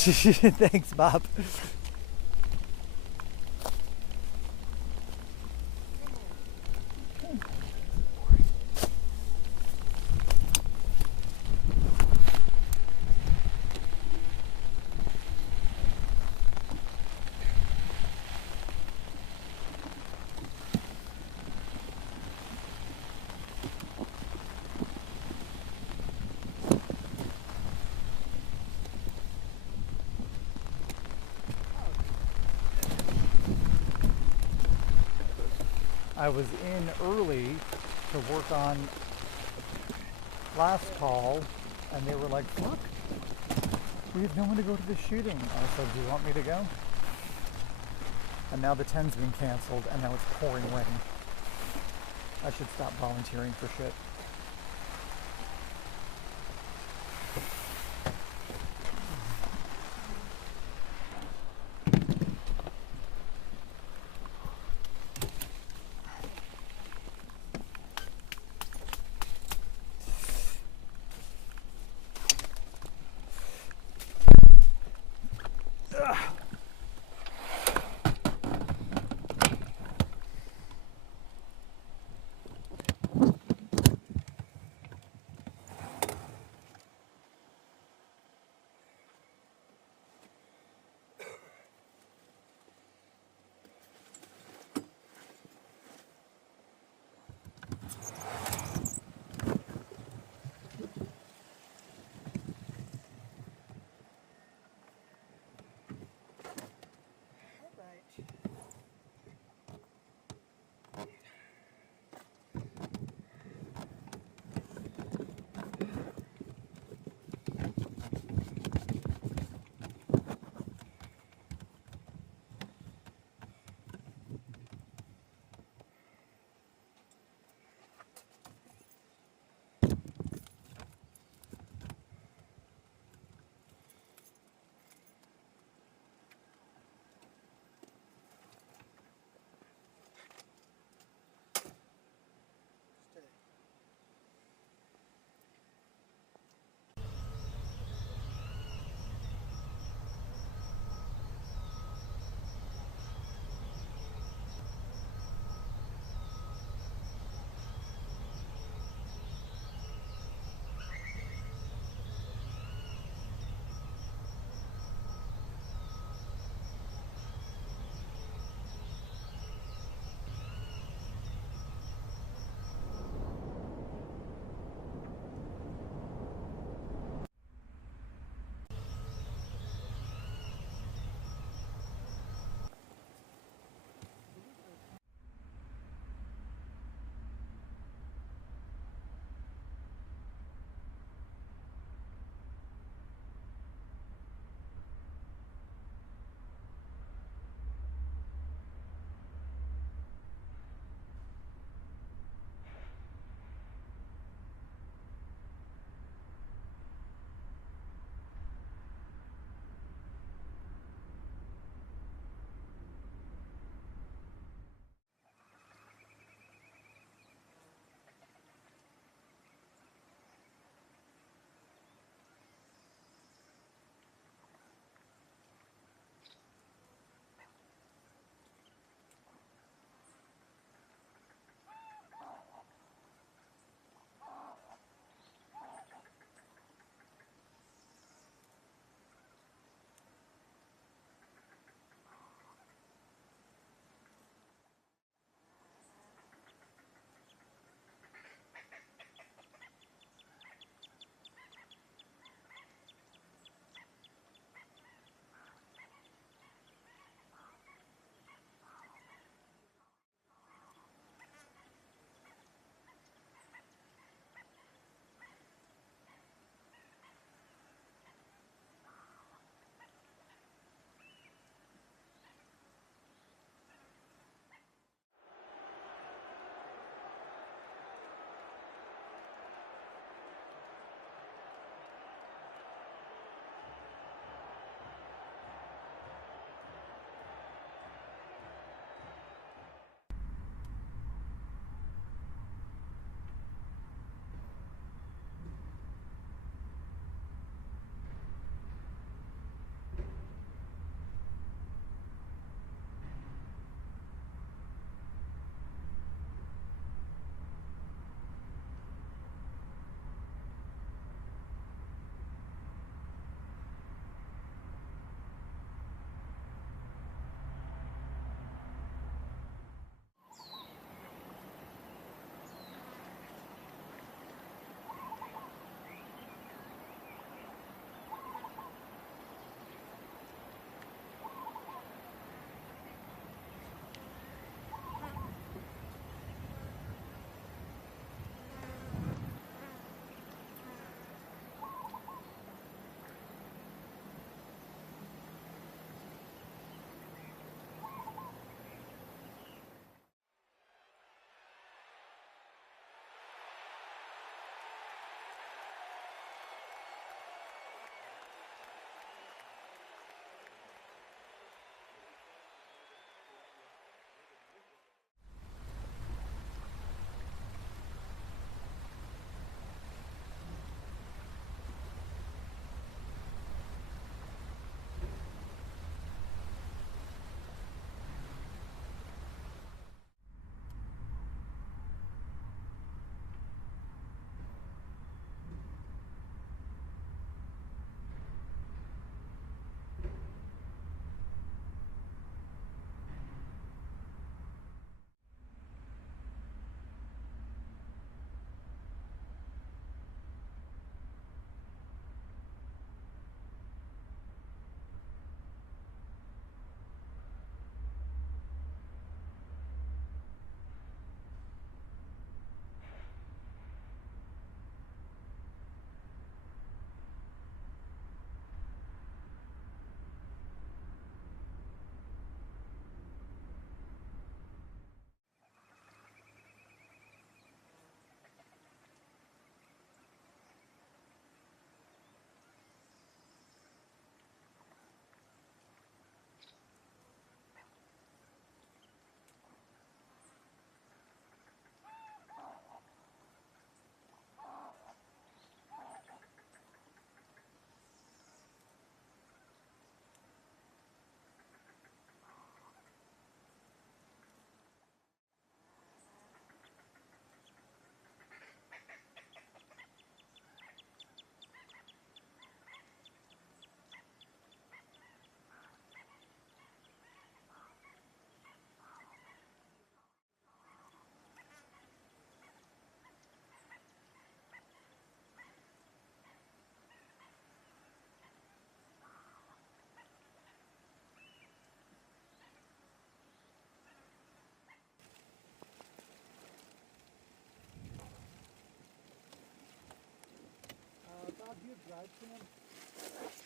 Thanks, Bob. I was in early to work on last call, and they were like, look, we have no one to go to the shooting. I said, do you want me to go? And now the 10's been canceled, and now it's pouring rain. I should stop volunteering for shit.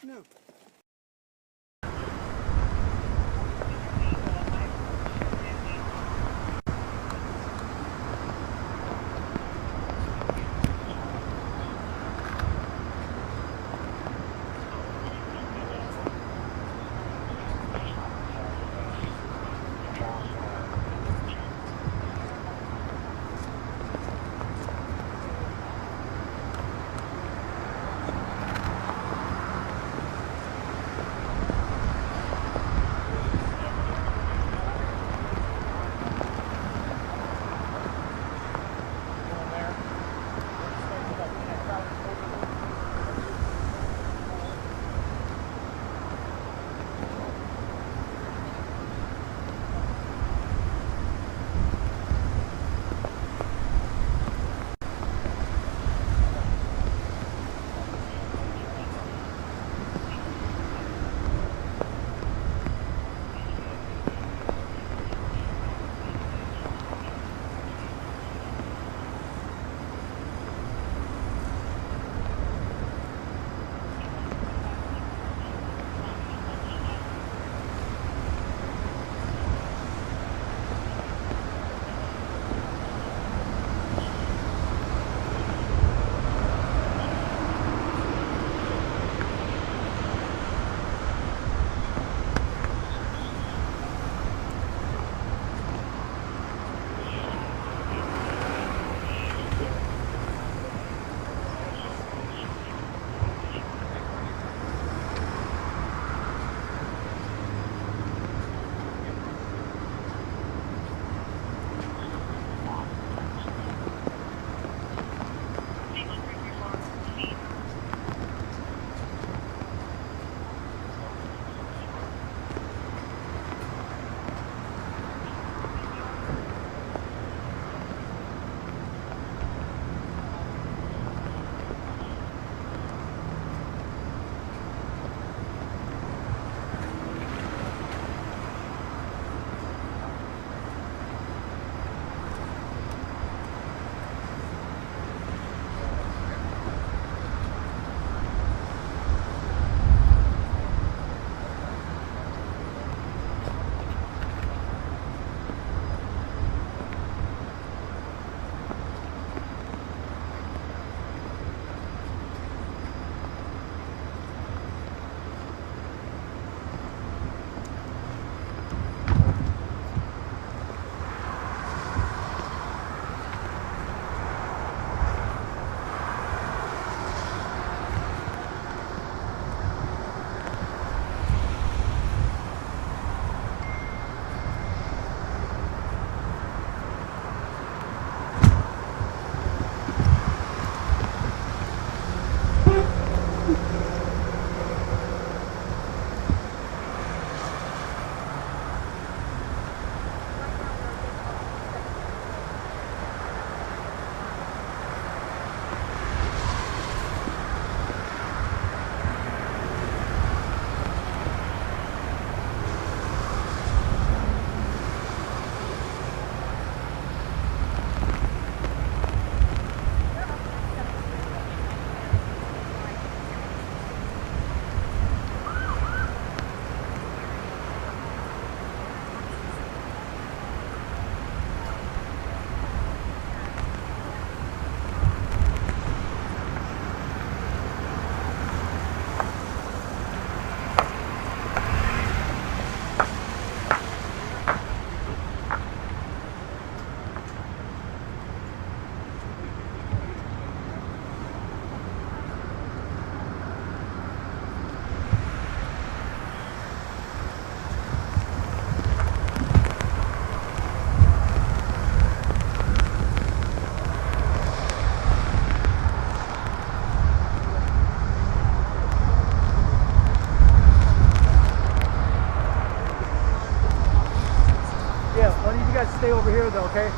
No. Stay over here though, okay?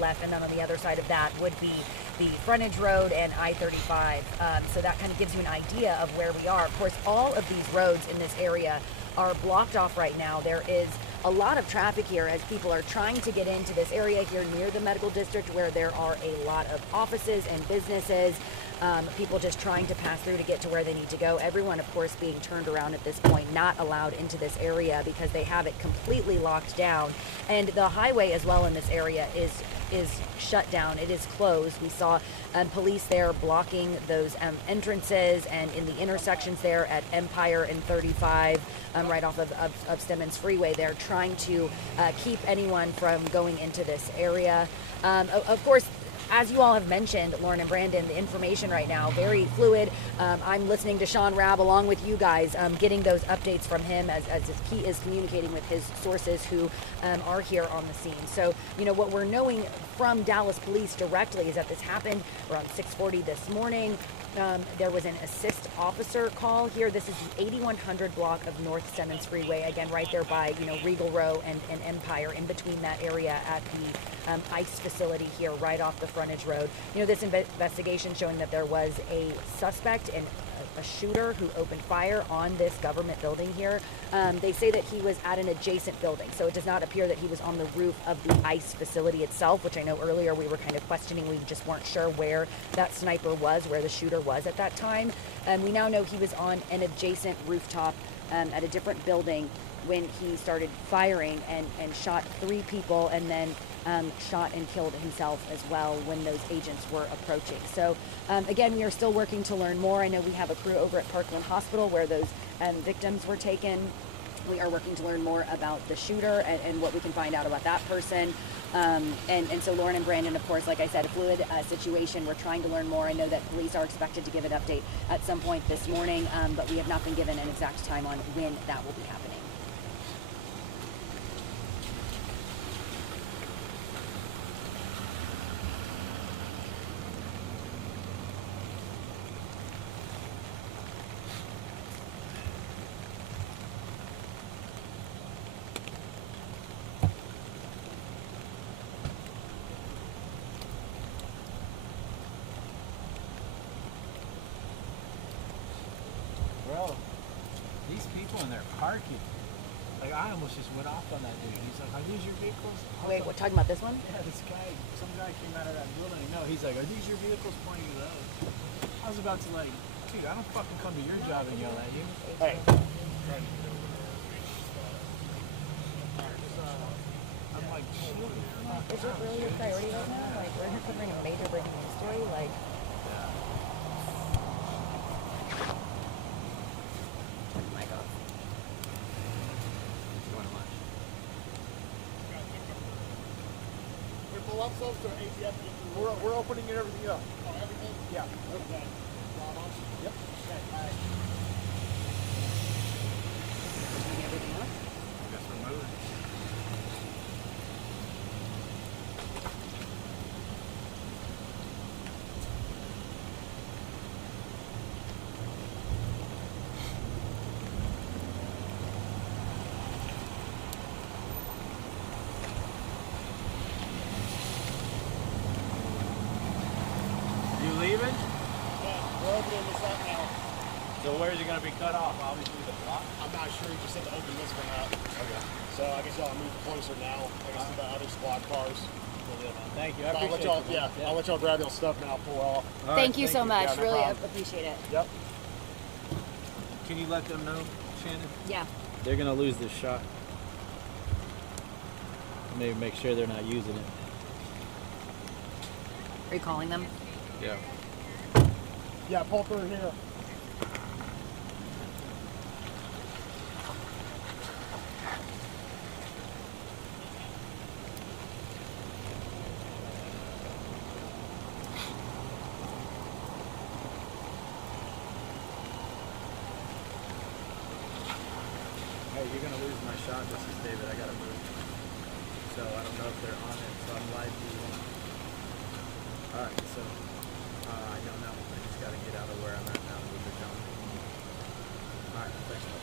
left, and then on the other side of that would be the frontage road and I-35. So that kind of gives you an idea of where we are. Of course, all of these roads in this area are blocked off right now. There is a lot of traffic here as people are trying to get into this area here near the medical district, where there are a lot of offices and businesses. People just trying to pass through to get to where they need to go. Everyone, of course, being turned around at this point, not allowed into this area because they have it completely locked down. And the highway as well in this area is shut down. It is closed. We saw police there blocking those entrances and in the intersections there at Empire and 35, right off of Stemmons Freeway. They're trying to keep anyone from going into this area. Of course, as you all have mentioned, Lauren and Brandon, the information right now, very fluid. I'm listening to Sean Rabb along with you guys, getting those updates from him as he is communicating with his sources who are here on the scene. So, you know, what we're knowing from Dallas police directly is that this happened around 6:40 this morning. There was an assist officer call here. This is the 8100 block of North Stemmons Freeway, again, right there by, you know, Regal Row and Empire, in between that area at the ICE facility here, right off the frontage road. You know, this investigation showing that there was a suspect and a shooter who opened fire on this government building here. They say that he was at an adjacent building, so it does not appear that he was on the roof of the ICE facility itself, which I know earlier we were kind of questioning. We just weren't sure where that sniper was, where the shooter was at that time. We now know he was on an adjacent rooftop at a different building when he started firing and shot 3 people, and then shot and killed himself as well when those agents were approaching. So again, we are still working to learn more. I know we have a crew over at Parkland Hospital where those victims were taken. We are working to learn more about the shooter and what we can find out about that person. And so Lauren and Brandon, of course, like I said, a fluid situation. We're trying to learn more. I know that police are expected to give an update at some point this morning, but we have not been given an exact time on when that will be happening. Bro, these people in there parking. Like, I almost just went off on that dude. He's like, are these your vehicles? Wait, we're talking about this one? Yeah, this guy, some guy came out of that building. No, he's like, are these your vehicles? Pointing to those. I was about to like, dude, I don't fucking come to your job and yell at you. Hey. I'm like, chill. Is it really your priority right now? Like, we're here covering a major breaking news story? Like, We're opening everything up. Oh, everything? Yeah. Okay. Yep. Okay, bye. everything else? Guess we're moving. You leaving? Yeah, we're opening this up now. So where's it gonna be cut off? Obviously the block. I'm not sure. He just said to open this one up. Okay. So I guess y'all move closer now. I guess to the other squad cars. Thank you. I I'll let appreciate y'all, you, man. I'll let y'all grab y'all stuff now. Pull off. All Thank right, you so much. Yeah, no Really problem. appreciate it. Yep. Can you let them know, Shannon? Yeah. They're gonna lose this shot. Maybe make sure they're not using it. Are you calling them? Yeah. Yeah, pull through here. Hey, you're gonna lose my shot. This is David. I gotta move. So I don't know if they're on it. So I'm live viewing. All right. So I don't know. I just gotta get out of where I'm at now with the jump. All right. Thanks, bud.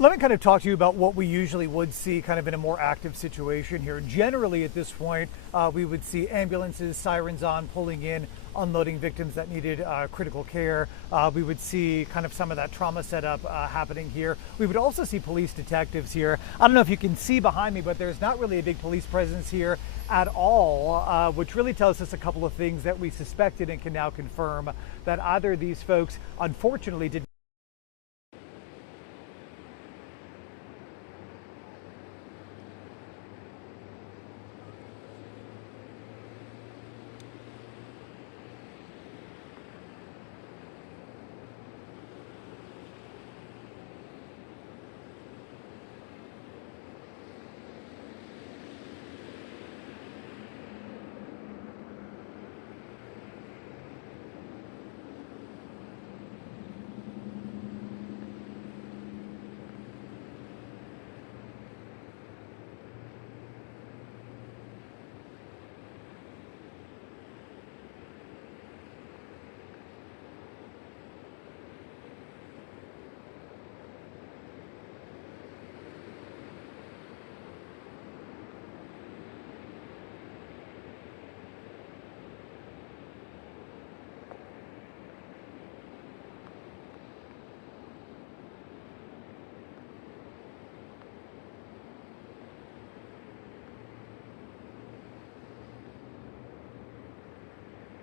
Let me kind of talk to you about what we usually would see kind of in a more active situation here. Generally at this point, we would see ambulances, sirens on, pulling in, unloading victims that needed critical care. We would see kind of some of that trauma setup happening here. We would also see police detectives here. I don't know if you can see behind me, but there's not really a big police presence here at all, which really tells us a couple of things that we suspected and can now confirm, that either these folks unfortunately did.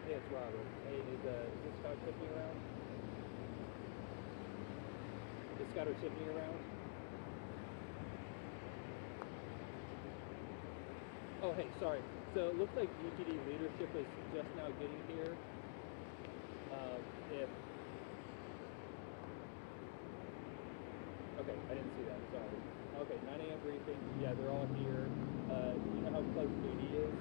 Hey, it's Robert. Hey, is this Scott tipping around? Is Scott tipping around? Oh, hey, sorry. So it looks like UTD leadership is just now getting here. If okay, I didn't see that. Sorry. Okay, 9 a.m. briefing. Yeah, they're all here. You know how close KD is?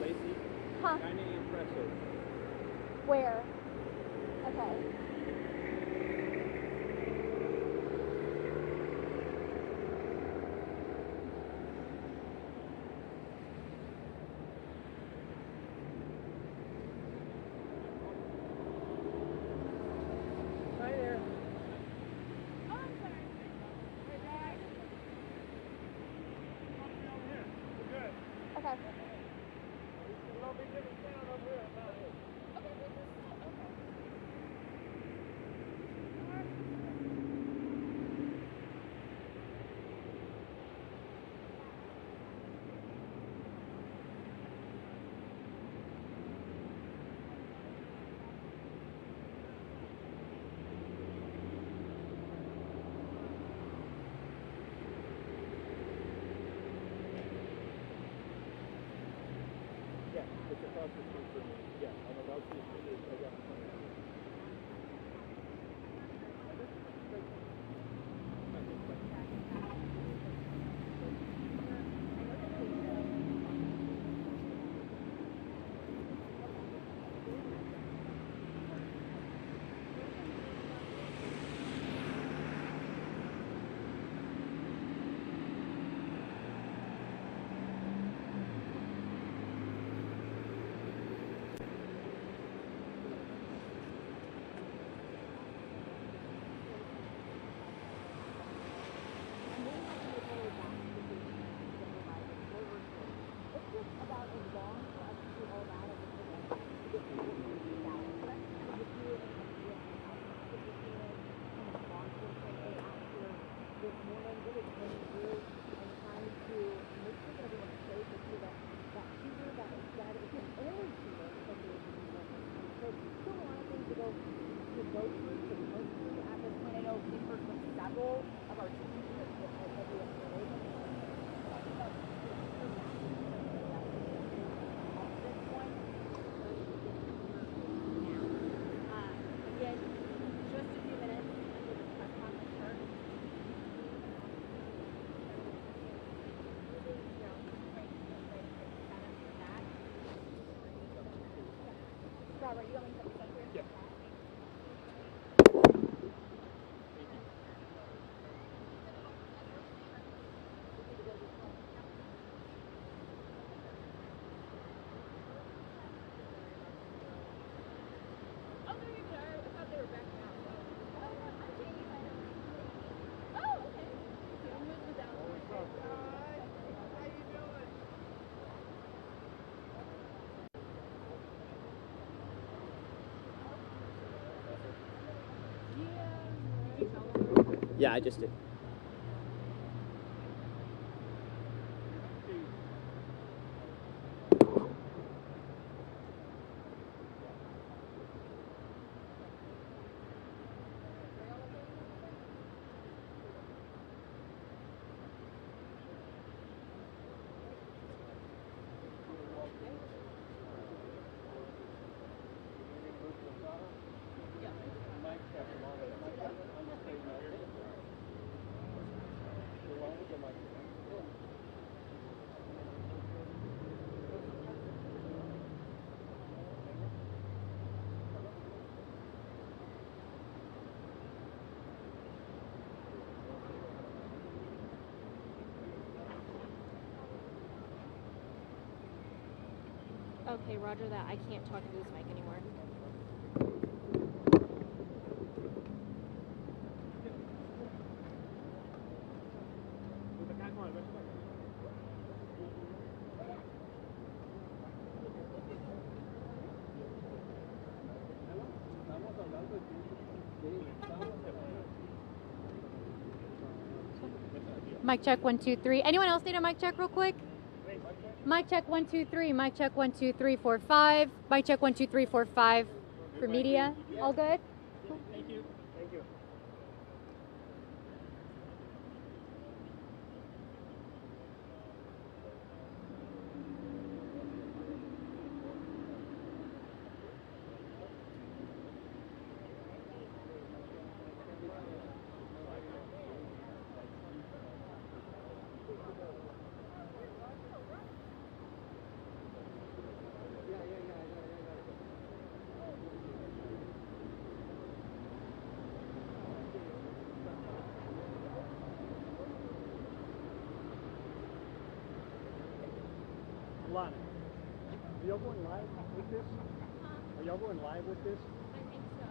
Lacey? Huh? 9 a.m. presser. Where? Okay. Hi there. Okay. Yeah, it's across the street from me. Yeah, on the left street is around the corner. Robert, you want me to put this up here? Yeah. Yeah, I just did. Okay, roger that. I can't talk into this mic anymore. Mic check 1 2 3. Anyone else need a mic check real quick? Mic check 1 2 3. Mic check 1 2 3 4 5. Mic check 1 2 3 4 5 for media. All good? Thank you. Thank you. Lana, are y'all going live with this? Are y'all going live with this? I think so.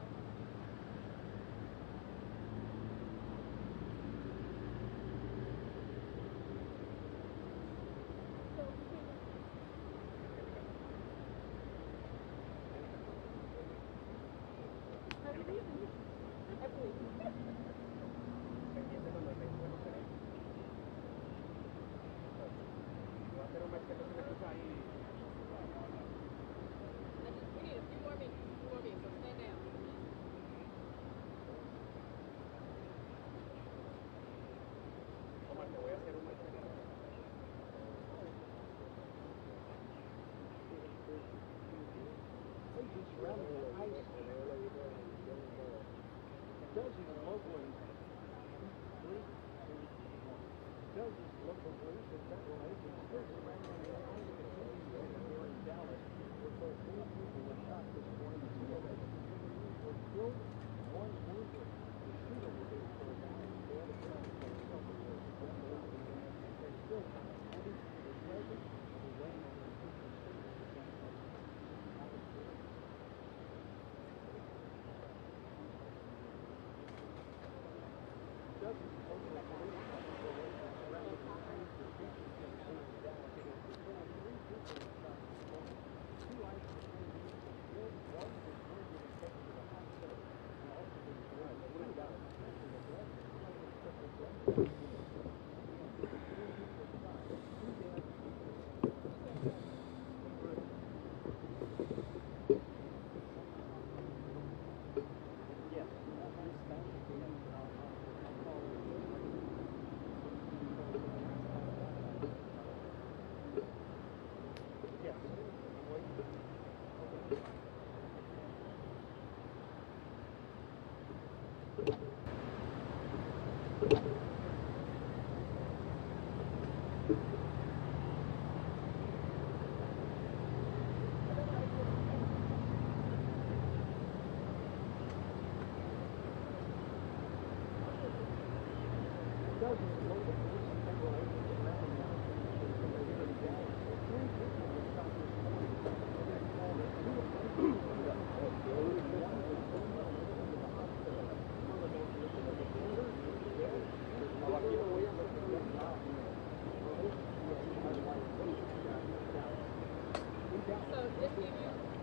So just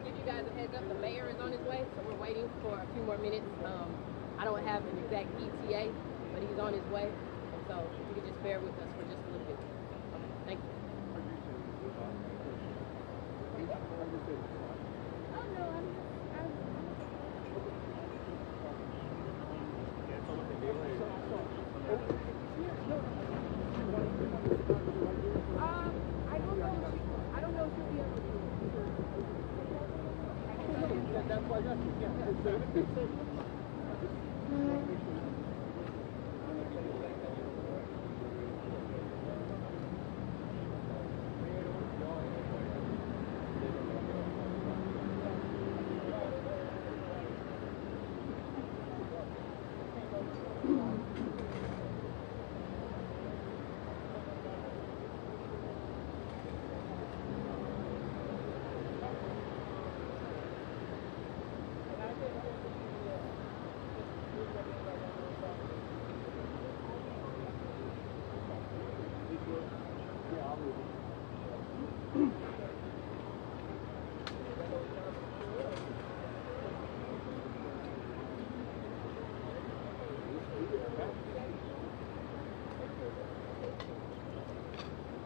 give you guys a heads up, the mayor is on his way, so we're waiting for a few more minutes. I don't have an exact ETA, but but he's on his way. And so if you could just bear with us for just a little bit. Okay, thank you. Oh no, I don't know if you'll be able to. That's why I got you.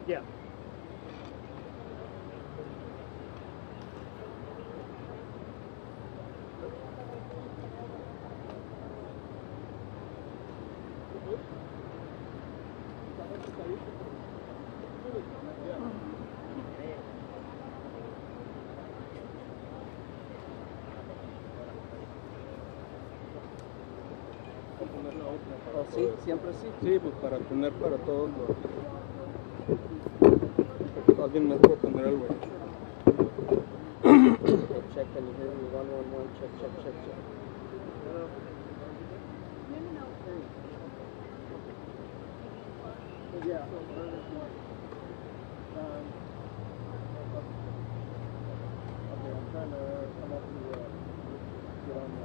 Yeah. Yeah. Sí, siempre sí. Sí, pues para tener para todos los... Alguien más puede poner algo. Check, can you hear me? 111, check, check, check, check. Yeah. Okay, I'm trying to come up to get on the...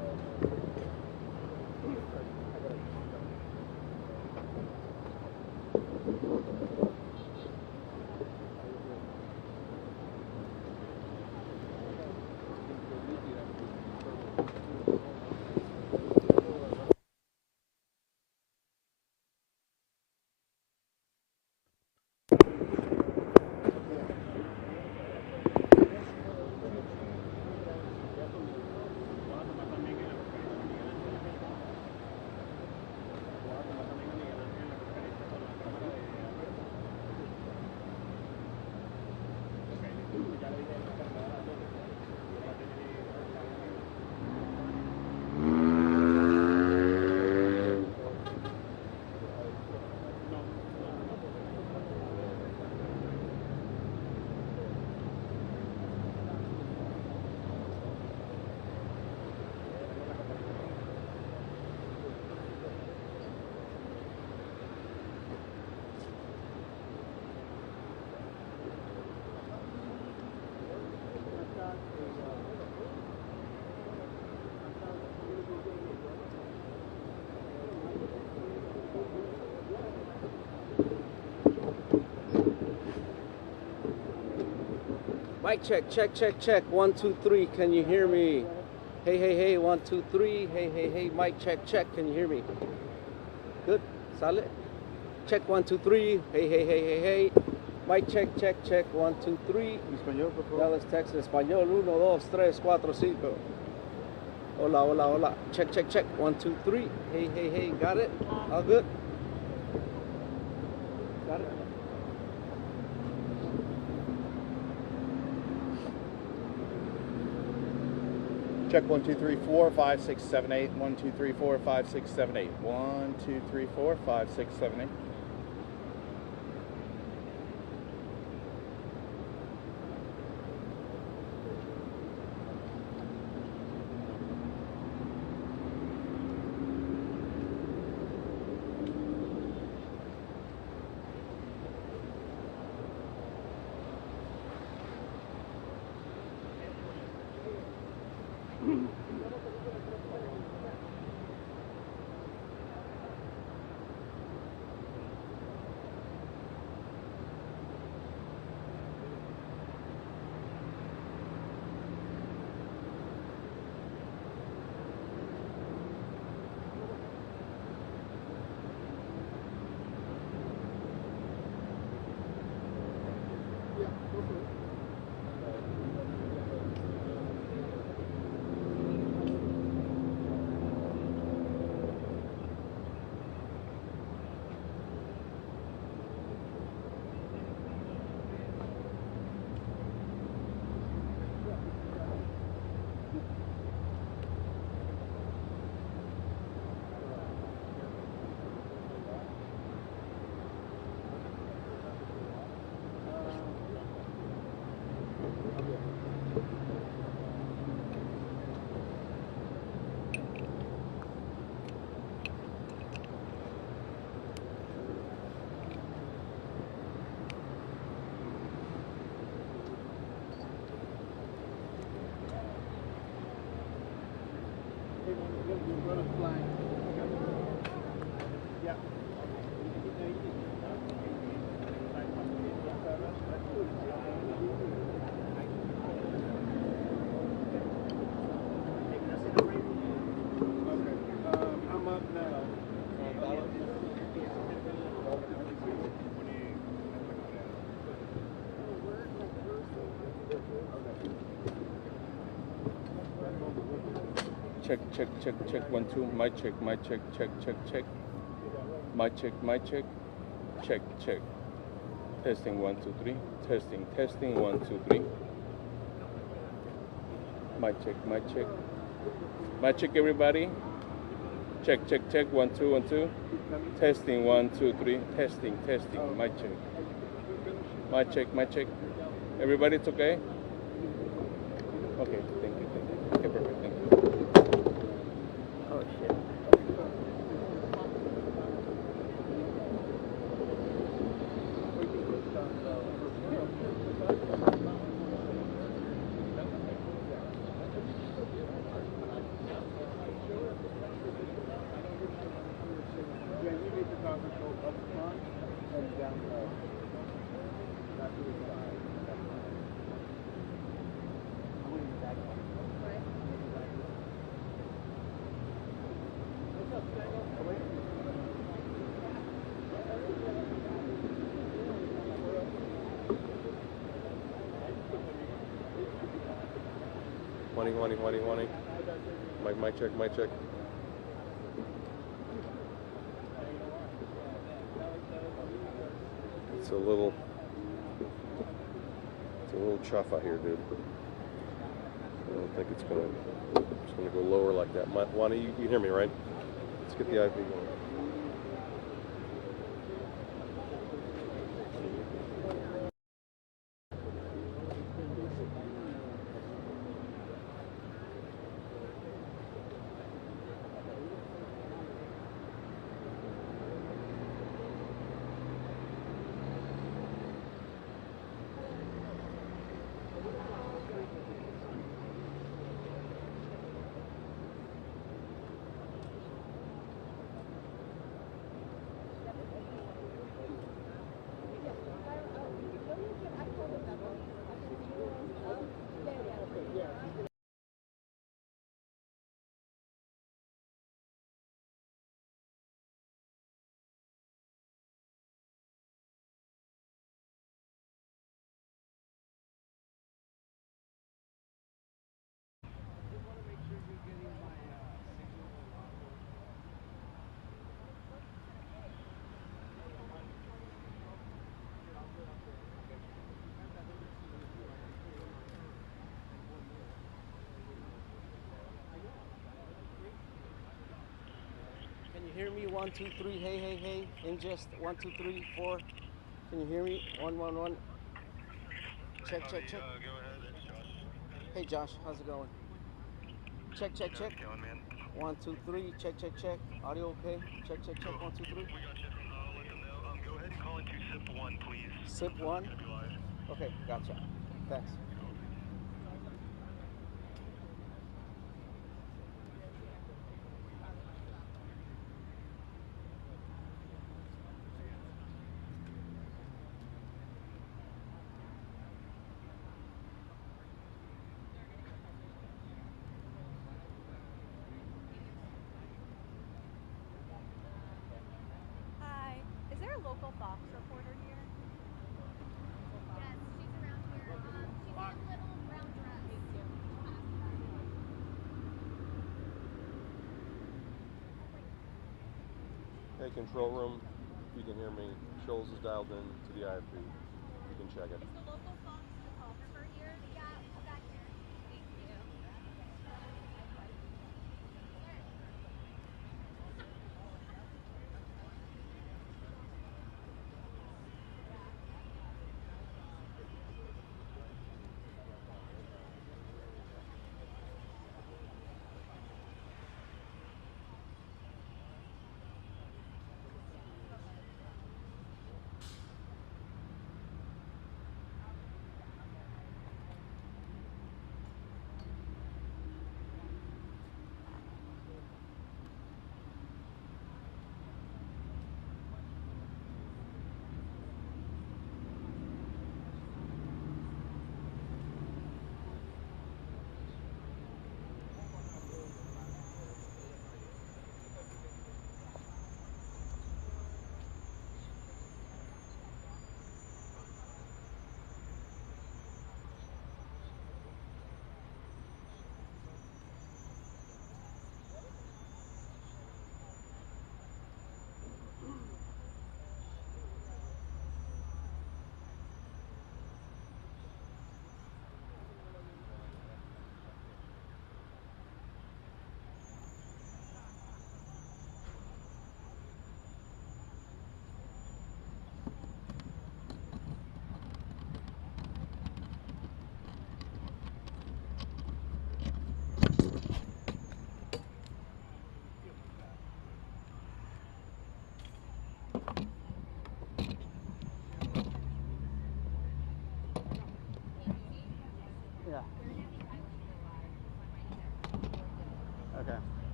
Mic check, check, check, check. 1, 2, 3. Can you hear me? Hey, hey, hey. 1, 2, 3. Hey, hey, hey. Mic check, check. Can you hear me? Good. Sale. Check 1, 2, 3. Hey, hey, hey, hey, hey. Mic check, check, check. 1, 2, 3. Español, por favor. Dallas, Texas. Español. 1, 2, 3, 4, 5. Hola, hola, hola. Check, check, check. 1, 2, 3. Hey, hey, hey. Got it? All good? Got it? Check 1, 2, 3, 4, 5, 6, 7, 8. 1, 2, 3, 4, 5, 6, 7, 8. 1, 2, 3, 4, 5, 6, 7, 8. Check, check, check, check. 1, 2. Mic check, check, check, check. Mic check. Check, check. Testing 1, 2, 3. Testing 1, 2, 3. Mic check. Mic check, everybody. Check, 1, 2, 1, 2. Testing 1, 2, 3. Testing. Mic check. Mic check. Everybody, it's okay? Okay, thank you. Okay, perfect, thank you. Oh shit. Yeah, you need to conference go up front and down the road. Not to the side. Wanting. Mic check. It's a little chuff out here, dude. I don't think it's gonna go lower like that. Wani, you hear me, right? Let's get the IP going. Can you hear me? 1, 2, 3. Hey. Ingest 1, 2, 3, 4. Can you hear me? 1, 1, 1. Check. Go ahead, it's Josh. Hey Josh, how's it going? Check. How's it going, man? 1, 2, 3. Check. Audio okay? Check. 1, 2, 3. We got you. I'll let them know. Go ahead and call into SIP 1, please. SIP 1? It's gonna be live. Okay, gotcha. Thanks. Hi. Is there a local Fox reporter here? Yes, she's around here. She's in a little brown dress. Thank you. Hey, control room, if you can hear me, Shoals is dialed in to the IP. You can check it. Is the local Fox photographer here? Yeah, back here. Thank you.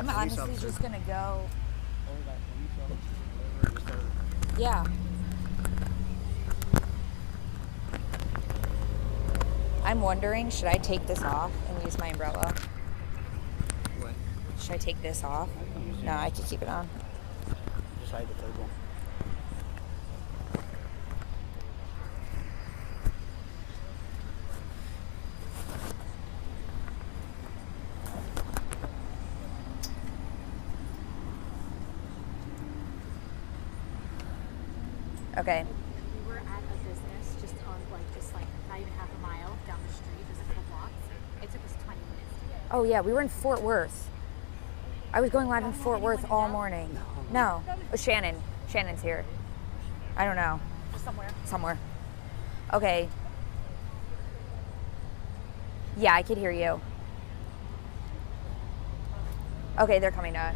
I'm police honestly officer. just gonna go. Or that police officer, or just a, Yeah. I'm wondering, should I take this off and use my umbrella? what? Should I take this off? No, I could keep it on. Just hide the table. Okay. We were at a business just not even half a mile down the street. There's a couple blocks. It took us 20 minutes to get. Oh yeah, we were in Fort Worth. I was going live in Fort Worth all morning. No. Oh, Shannon. Shannon's here. I don't know. Just Somewhere. Okay. Yeah, I could hear you. Okay, they're coming to us.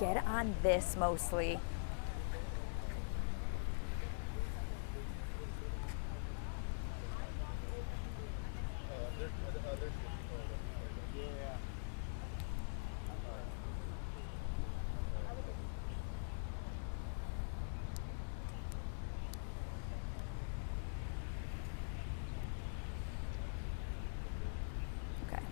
Get on this mostly. Okay.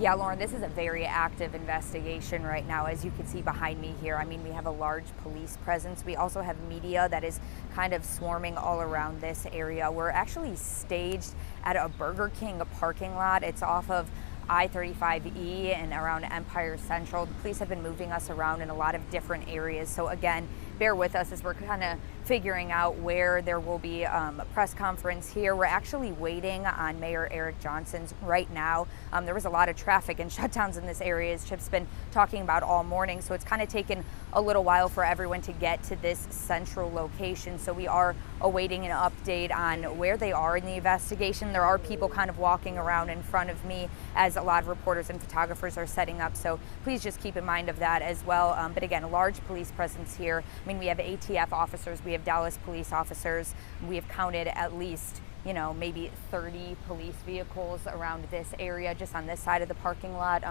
Yeah, Lauren, this is a very active investigation right now, as you can see behind me here. I mean, we have a large police presence. We also have media that is kind of swarming all around this area. We're actually staged at a Burger King parking lot. It's off of I-35E and around Empire Central. The police have been moving us around in a lot of different areas. So again, bear with us as we're kind of figuring out where there will be a press conference here. We're actually waiting on Mayor Eric Johnson's right now. There was a lot of traffic and shutdowns in this area, as Chip's been talking about all morning. So it's kind of taken a little while for everyone to get to this central location. So we are awaiting an update on where they are in the investigation. There are people kind of walking around in front of me as a lot of reporters and photographers are setting up. So please just keep in mind of that as well. But again, a large police presence here. I mean, we have ATF officers, we have Dallas police officers. We have counted at least, you know, maybe 30 police vehicles around this area, just on this side of the parking lot.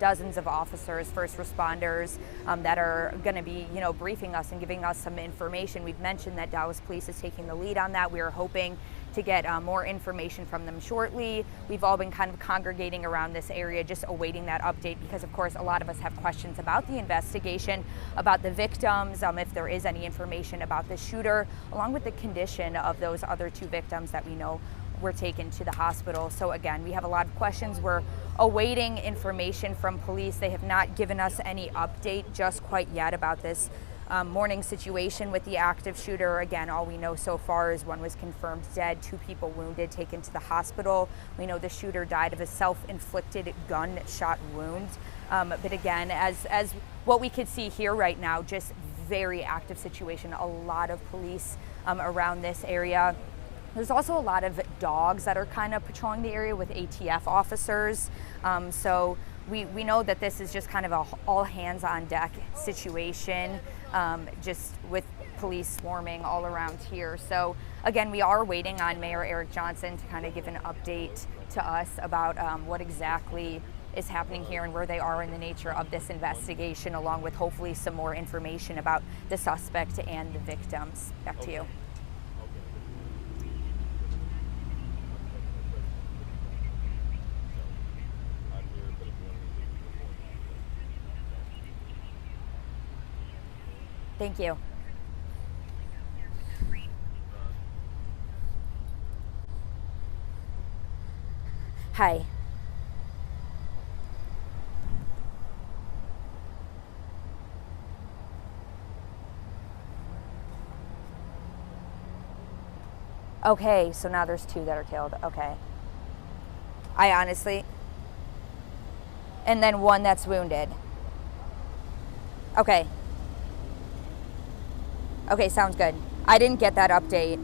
Dozens of officers, first responders that are going to be, you know, briefing us and giving us some information. We've mentioned that Dallas Police is taking the lead on that. We are hoping to get more information from them shortly. We've all been kind of congregating around this area, just awaiting that update, because of course a lot of us have questions about the investigation, about the victims, if there is any information about the shooter, along with the condition of those other two victims that we know were taken to the hospital. So again, we have a lot of questions. We're awaiting information from police. They have not given us any update just quite yet about this morning situation with the active shooter. Again, all we know so far is one was confirmed dead, 2 people wounded, taken to the hospital. We know the shooter died of a self-inflicted gunshot wound. But again, as what we could see here right now, just very active situation. A lot of police around this area. There's also a lot of dogs that are kind of patrolling the area with ATF officers. So we know that this is just kind of a all hands on deck situation, just with police swarming all around here. So again, we are waiting on Mayor Eric Johnson to kind of give an update to us about what exactly is happening here and where they are in the nature of this investigation, along with hopefully some more information about the suspect and the victims. Back to you. Thank you. Hi. Okay, so now there's 2 that are killed. Okay. I honestly... And then 1 that's wounded. Okay. Okay, sounds good. I didn't get that update.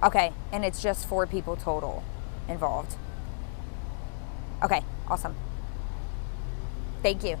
Okay, and it's just 4 people total involved. Okay, awesome. Thank you.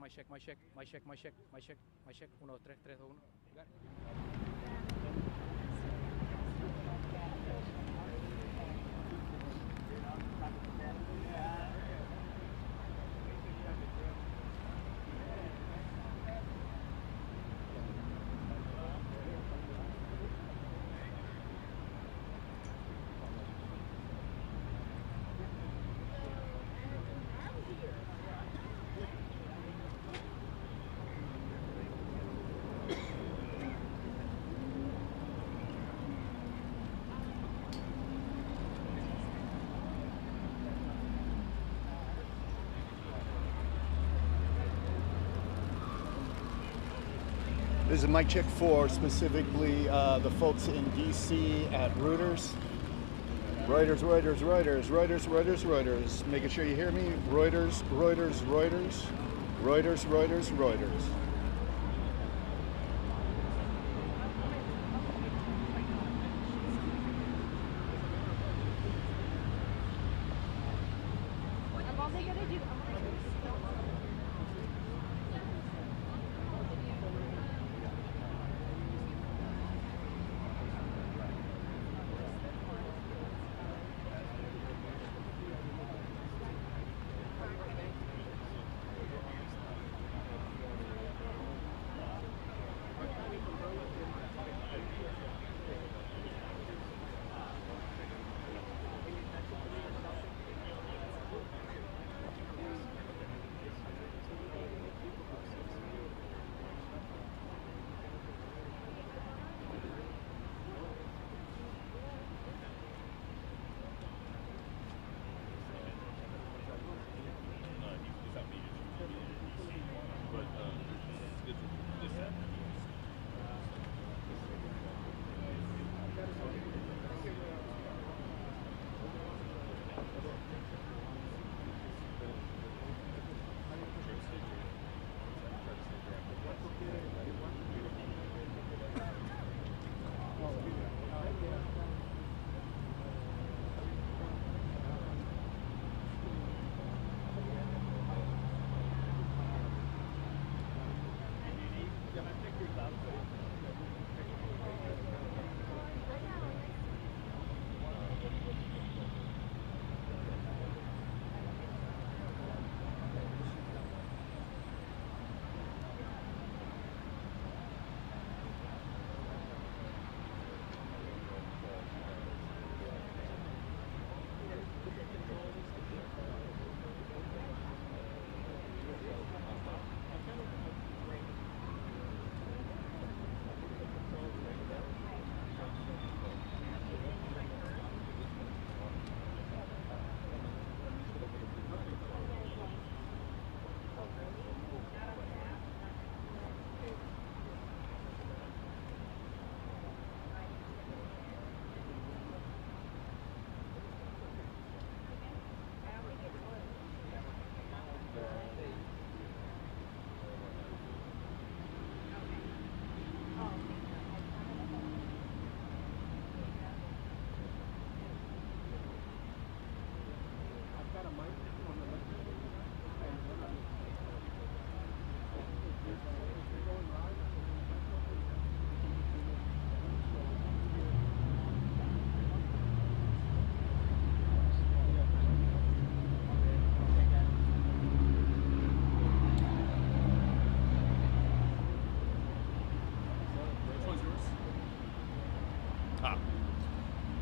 My check, my check, my check, my check, my check, my check, my check. 1, 2, 3, 3, 2, 1. Got it. This is mic check 4, specifically the folks in DC at Reuters. Reuters, Reuters, Reuters, Reuters, Reuters, Reuters. Making sure you hear me. Reuters, Reuters, Reuters, Reuters, Reuters, Reuters.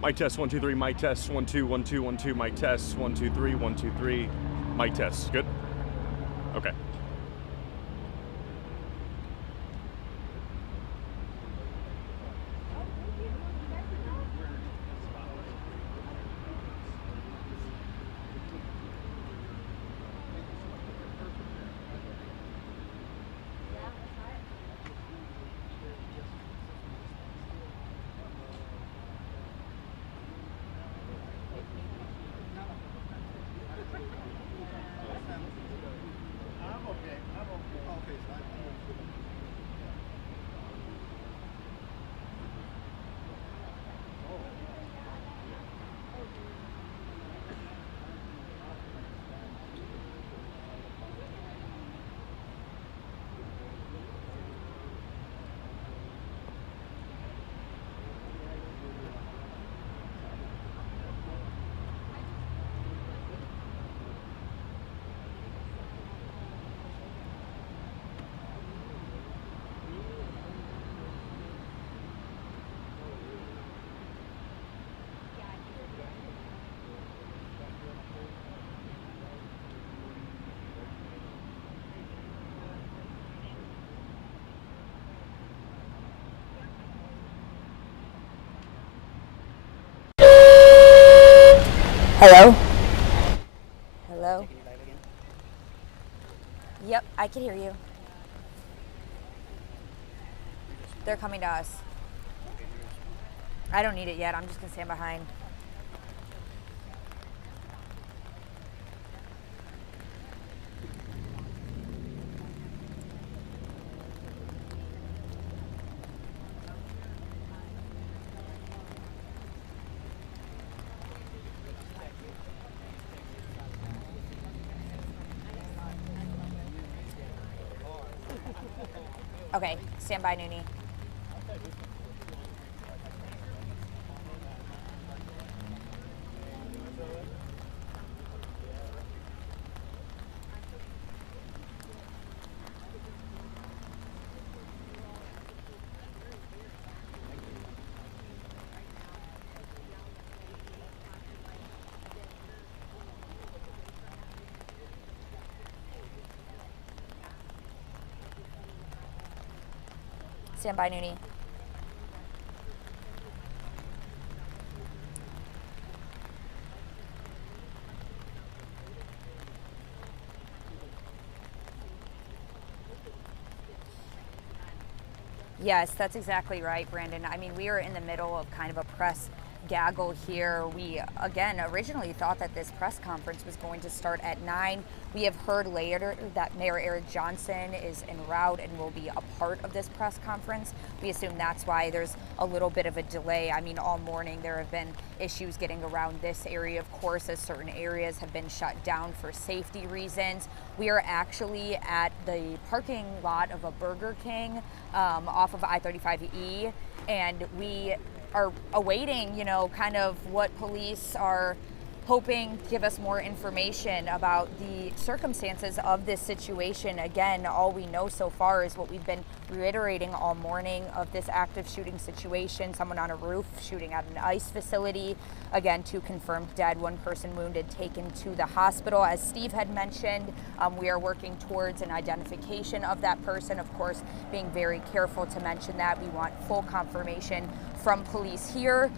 Mic test 1 2 3. Mic test 1 2 1 2 1 2. Mic test 1 2 3 1 2 3. Mic test. Good. Okay. Hello? Hello? Yep, I can hear you. They're coming to us. I don't need it yet. I'm just going to stand behind. Okay, stand by, Noonie. Stand by, Noonie. Yes, that's exactly right, Brandon. I mean, we are in the middle of kind of a press gaggle here. We, again, originally thought that this press conference was going to start at 9. We have heard later that Mayor Eric Johnson is en route and will be a part of this press conference. We assume that's why there's a little bit of a delay. I mean, all morning there have been issues getting around this area, of course, as certain areas have been shut down for safety reasons. We are actually at the parking lot of a Burger King off of I-35E, and we are awaiting, you know, kind of what police are hoping to give us more information about the circumstances of this situation. Again, all we know so far is what we've been reiterating all morning of this active shooting situation, someone on a roof shooting at an ICE facility. Again, 2 confirmed dead, 1 person wounded, taken to the hospital. As Steve had mentioned, we are working towards an identification of that person. Of course, being very careful to mention that. We want full confirmation from police here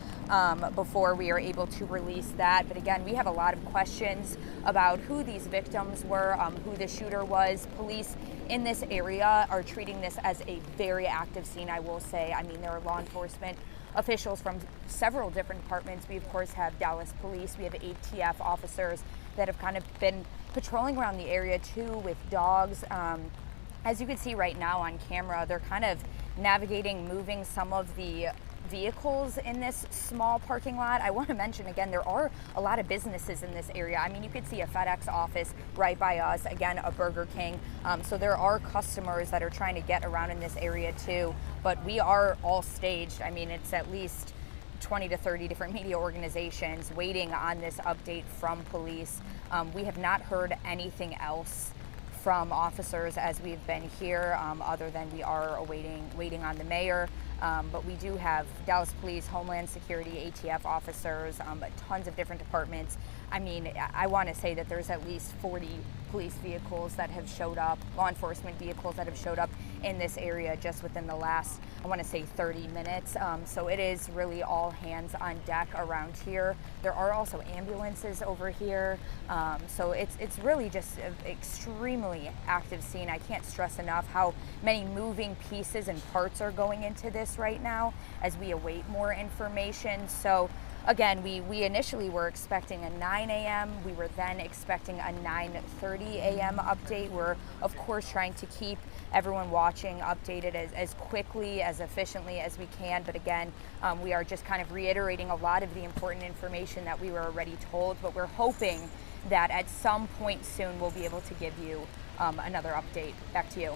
before we are able to release that. But again, we have a lot of questions about who these victims were, who the shooter was. Police in this area are treating this as a very active scene, I will say. I mean, there are law enforcement officials from several different departments. We, of course, have Dallas Police. We have ATF officers that have kind of been patrolling around the area, too, with dogs. As you can see right now on camera, they're kind of navigating, moving some of the vehicles in this small parking lot. I want to mention again, there are a lot of businesses in this area. I mean, you could see a FedEx office right by us, again, a Burger King. So there are customers that are trying to get around in this area too, but we are all staged. I mean, it's at least 20 to 30 different media organizations waiting on this update from police. We have not heard anything else from officers as we've been here, other than we are waiting on the mayor. But we do have Dallas Police, Homeland Security, ATF officers, tons of different departments. I mean, I want to say that there's at least 40 police vehicles that have showed up, law enforcement vehicles that have showed up in this area just within the last, I want to say 30 minutes. So it is really all hands on deck around here. There are also ambulances over here. So it's really just an extremely active scene. I can't stress enough how many moving pieces and parts are going into this right now as we await more information. So again, we initially were expecting a 9 a.m. We were then expecting a 9:30 a.m. update. We're, of course, trying to keep everyone watching updated as quickly, as efficiently as we can. But again, we are just kind of reiterating a lot of the important information that we were already told. But we're hoping that at some point soon we'll be able to give you another update. Back to you.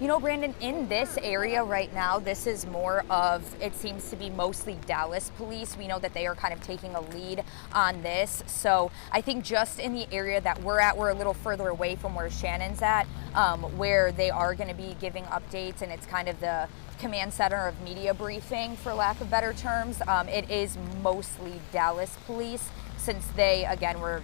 You know, Brandon, in this area right now, this is more of, it seems to be mostly Dallas police. We know that they are kind of taking a lead on this. So I think just in the area that we're at, we're a little further away from where Shannon's at, where they are going to be giving updates, and it's kind of the command center of media briefing, for lack of better terms. It is mostly Dallas police, since they, again, were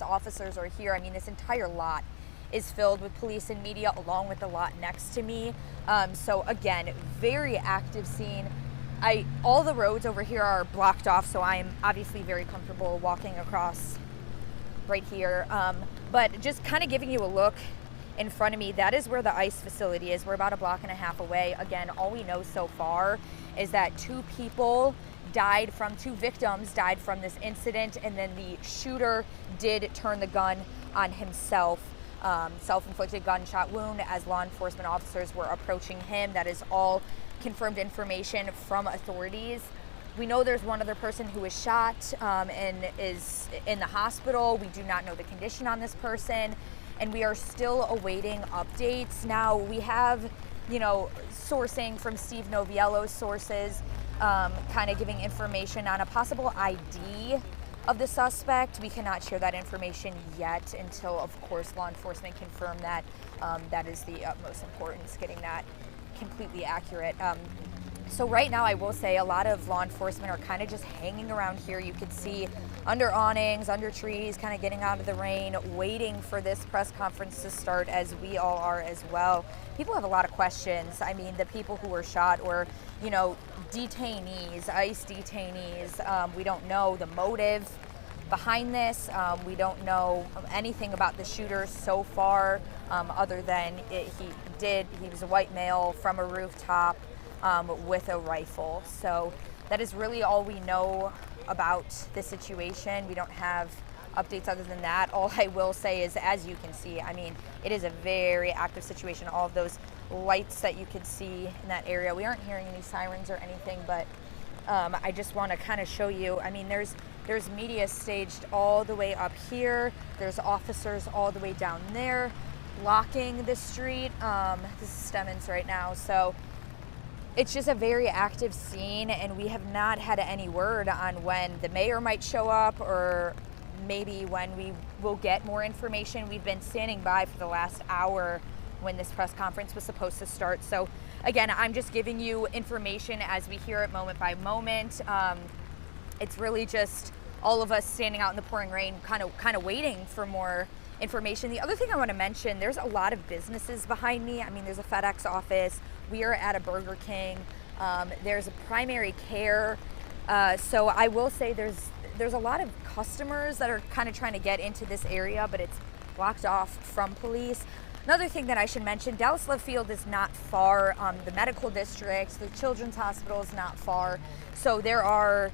police officers are here. I mean, this entire lot is filled with police and media, along with the lot next to me. So again, very active scene. All the roads over here are blocked off, so I am obviously very comfortable walking across right here. But just kind of giving you a look in front of me, that is where the ICE facility is. We're about a block and a half away. Again, all we know so far is that two victims died from this incident, and then the shooter did turn the gun on himself. Self-inflicted gunshot wound as law enforcement officers were approaching him. That is all confirmed information from authorities. We know there's one other person who was shot and is in the hospital. We do not know the condition on this person, and we are still awaiting updates. Now, we have, sourcing from Steve Noviello's sources, kind of giving information on a possible ID of the suspect. We cannot share that information yet until, of course, law enforcement confirm that. That is the utmost importance, getting that completely accurate. So right now, I will say a lot of law enforcement are kind of just hanging around here. You could see under awnings, under trees, kind of getting out of the rain, waiting for this press conference to start, as we all are as well. People have a lot of questions. I mean, the people who were shot were, detainees, ICE detainees. We don't know the motive behind this. We don't know anything about the shooter so far, other than he was a white male from a rooftop with a rifle. So that is really all we know about the situation. We don't have updates other than that. All I will say is, as you can see, I mean, it is a very active situation. All of those lights that you could see in that area, we aren't hearing any sirens or anything, but I just want to kind of show you. I mean, there's media staged all the way up here. There's officers all the way down there blocking the street. This is Stemmons right now. So it's just a very active scene, and we have not had any word on when the mayor might show up, or maybe when we will get more information. We've been standing by for the last hour when this press conference was supposed to start. So again, I'm just giving you information as we hear it moment by moment. It's really just all of us standing out in the pouring rain, kind of waiting for more information. The other thing I want to mention, there's a lot of businesses behind me. I mean, there's a FedEx office. We are at a Burger King. There's a primary care. So I will say there's a lot of customers that are kind of trying to get into this area, but it's blocked off from police. Another thing that I should mention, Dallas Love Field is not far. The medical district, the Children's Hospital is not far. So there are,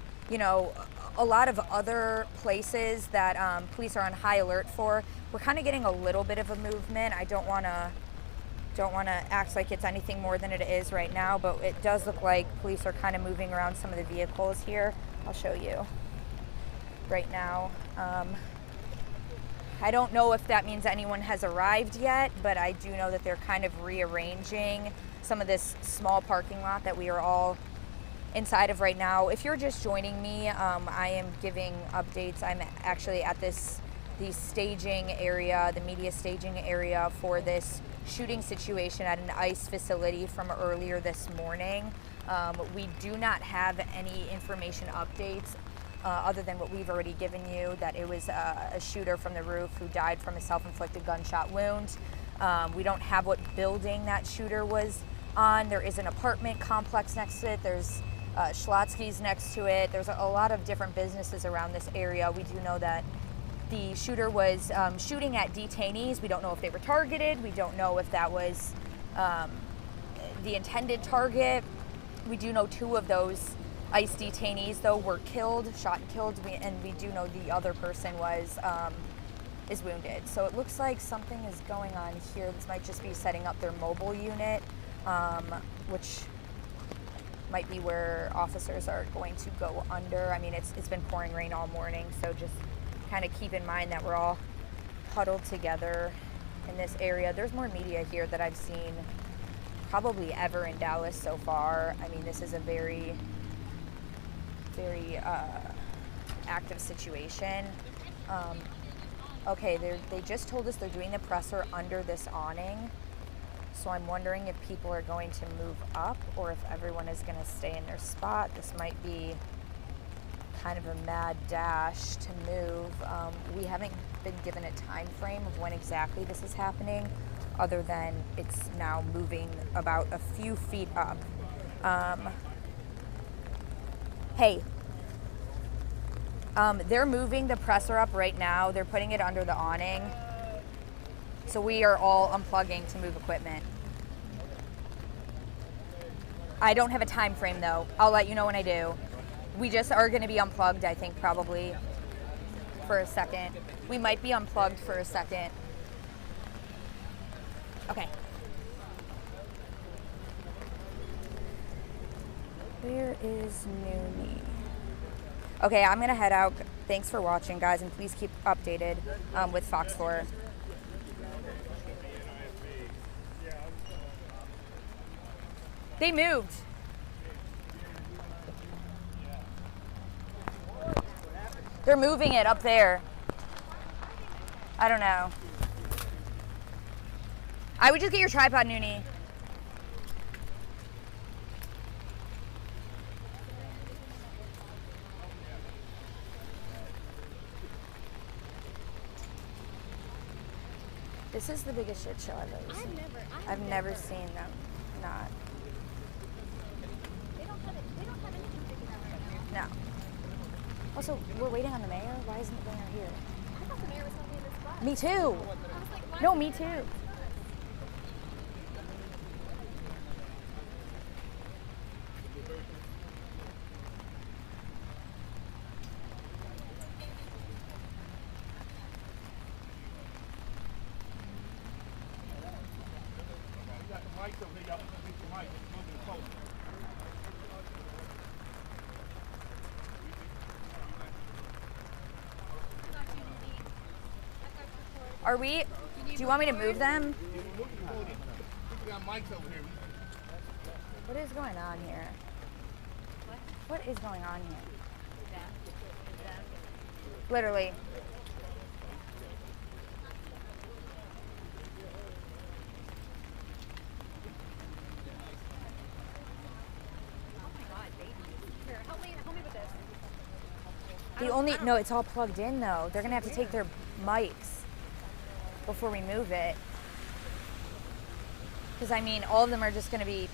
a lot of other places that police are on high alert for. We're kind of getting a little bit of a movement. I don't want to act like it's anything more than it is right now, but it does look like police are kind of moving around some of the vehicles here. I'll show you right now. I don't know if that means anyone has arrived yet, but I do know that they're kind of rearranging some of this small parking lot that we are all inside of right now. If you're just joining me, I am giving updates. I'm actually at the staging area, the media staging area for this shooting situation at an ICE facility from earlier this morning. We do not have any information updates other than what we've already given you, that it was a shooter from the roof who died from a self-inflicted gunshot wound. We don't have what building that shooter was on. There is an apartment complex next to it. There's Schlotsky's next to it. There's a lot of different businesses around this area. We do know that the shooter was shooting at detainees. We don't know if they were targeted. We don't know if that was the intended target. We do know 2 of those ICE detainees, though, were killed, shot and killed, and we do know the other person is wounded. So it looks like something is going on here. This might just be setting up their mobile unit, which might be where officers are going to go under. I mean, it's been pouring rain all morning, so just kind of keep in mind that we're all huddled together in this area. There's more media here that I've seen probably ever in Dallas so far. I mean, this is a very, very active situation. Okay, they just told us they're doing the presser under this awning. So I'm wondering if people are going to move up or if everyone is going to stay in their spot. This might be kind of a mad dash to move. We haven't been given a time frame of when exactly this is happening, other than it's now moving about a few feet up. Hey, they're moving the presser up right now. They're putting it under the awning. So we are all unplugging to move equipment. I don't have a time frame though. I'll let you know when I do. We just are going to be unplugged, I think, probably for a second. We might be unplugged for a second. Okay. Where is Noonie? Okay, I'm going to head out. Thanks for watching, guys, and please keep updated with Fox 4. They moved. They're moving it up there. I don't know. I would just get your tripod, Noonie. This is the biggest shit show I've ever seen. I've never seen them not. They don't have anything figured out right now. No. Also, we're waiting on the mayor. Why isn't the mayor here? I thought the mayor was going to be in this bus. Me too. I was like, why No, is me he too. in this bus? Are we? Do you want me to move them? What is going on here? What is going on here? Literally. Here, help me with this. No, it's all plugged in though. They're gonna have to take their mics before we move it. Because I mean, all of them are just gonna be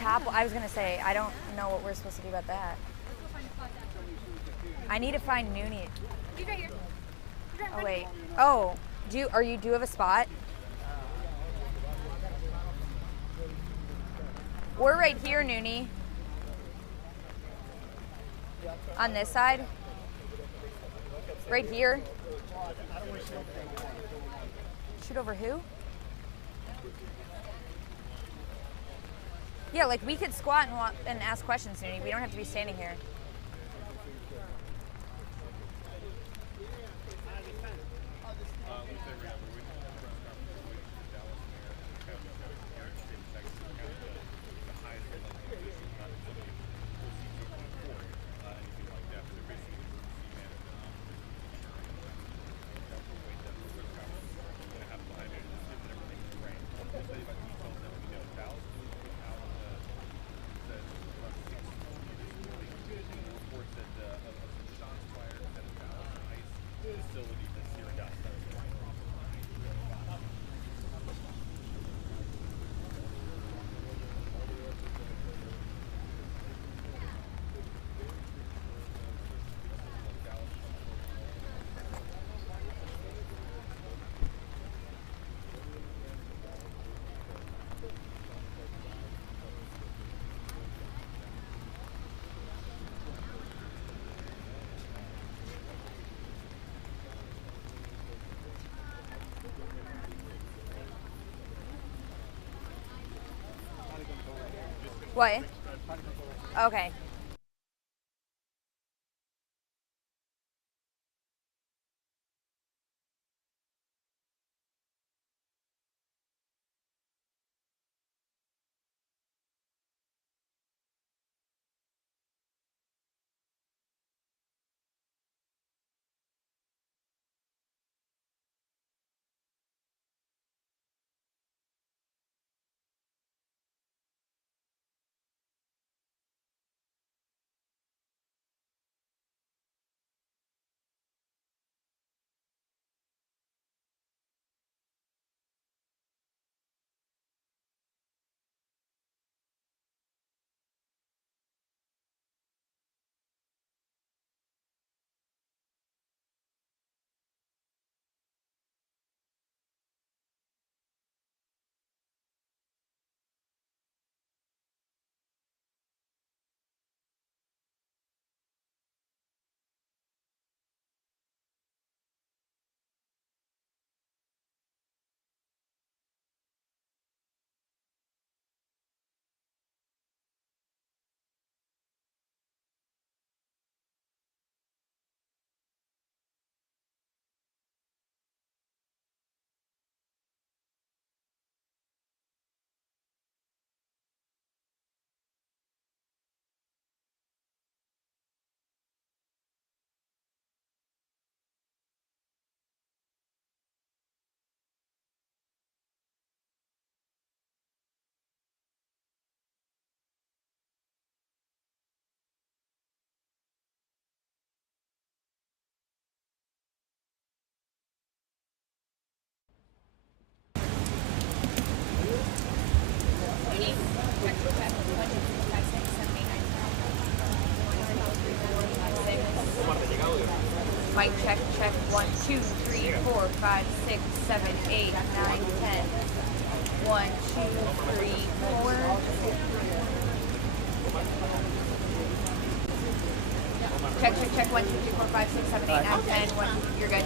top. I was gonna say, I don't know what we're supposed to do about that. I need to find Noonie. He's right here. He's right Oh wait. Oh, do you have a spot? We're right here, Noonie. On this side. Right here. Shoot over who? Yeah, like we could squat and ask questions, Noonie. We don't have to be standing here. What? Okay. 5, 6, 7, 8, 9, 10. 1, 2, 3, 4. Check, check, check. 1, 2, 3, 4, 5, 6, 7, 8, 9, 10. 1, you're good.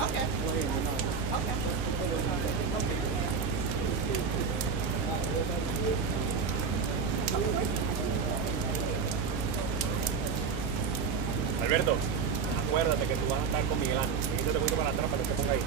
Okay. Alberto, acuérdate que tú vas a estar con Miguel Ángel. Miguel te voy para atrás para que se ponga ahí.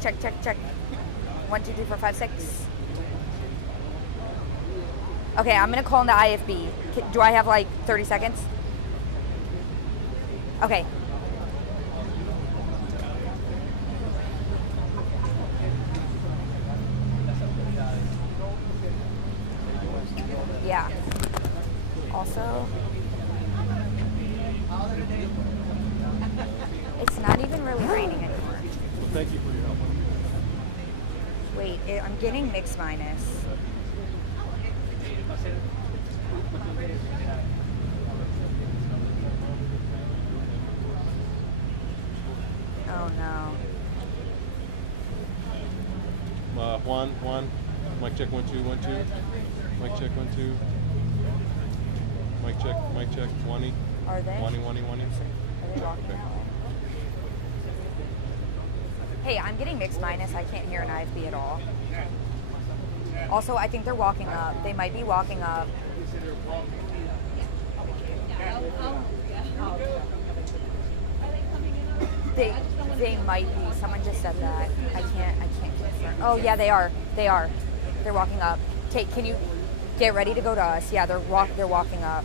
check, check, check. 1, 2, 3, 4, 5, 6. Okay, I'm gonna call in the IFB. Do I have like 30 seconds? Okay. Yeah. Also, it's not even really raining anymore. Well, thank you for your help. Wait, I'm getting mixed minus. Oh no. Juan. Mic check 1 2 1 2. Mic check 1 2. Mic check 20. Are they? 20. Are they walking Okay. out? Hey, I'm getting mixed minus. I can't hear an IFB at all. Also, I think they're walking up. They might be walking up. They might be. Someone just said that. I can't confirm. Oh yeah, they are. They're walking up. Kate, can you get ready to go to us? Yeah, they're walking up.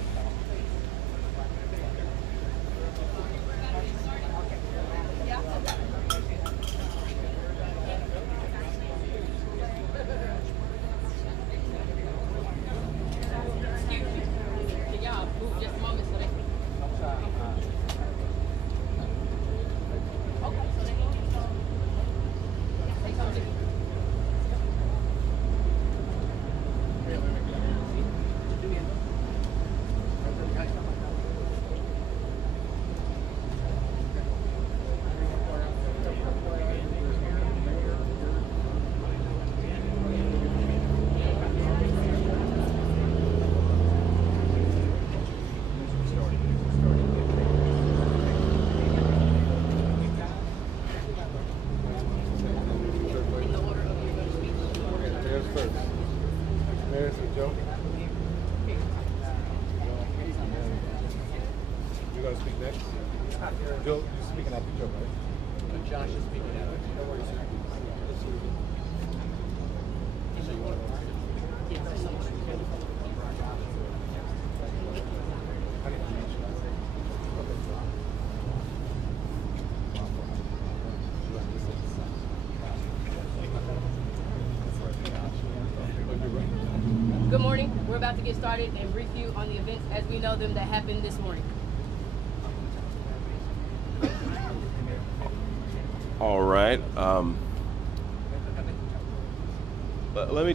Joe, you're speaking after Joe, right? Josh is speaking out. No worries. Good morning. We're about to get started and brief you on the events as we know them that happened this morning. All right. Let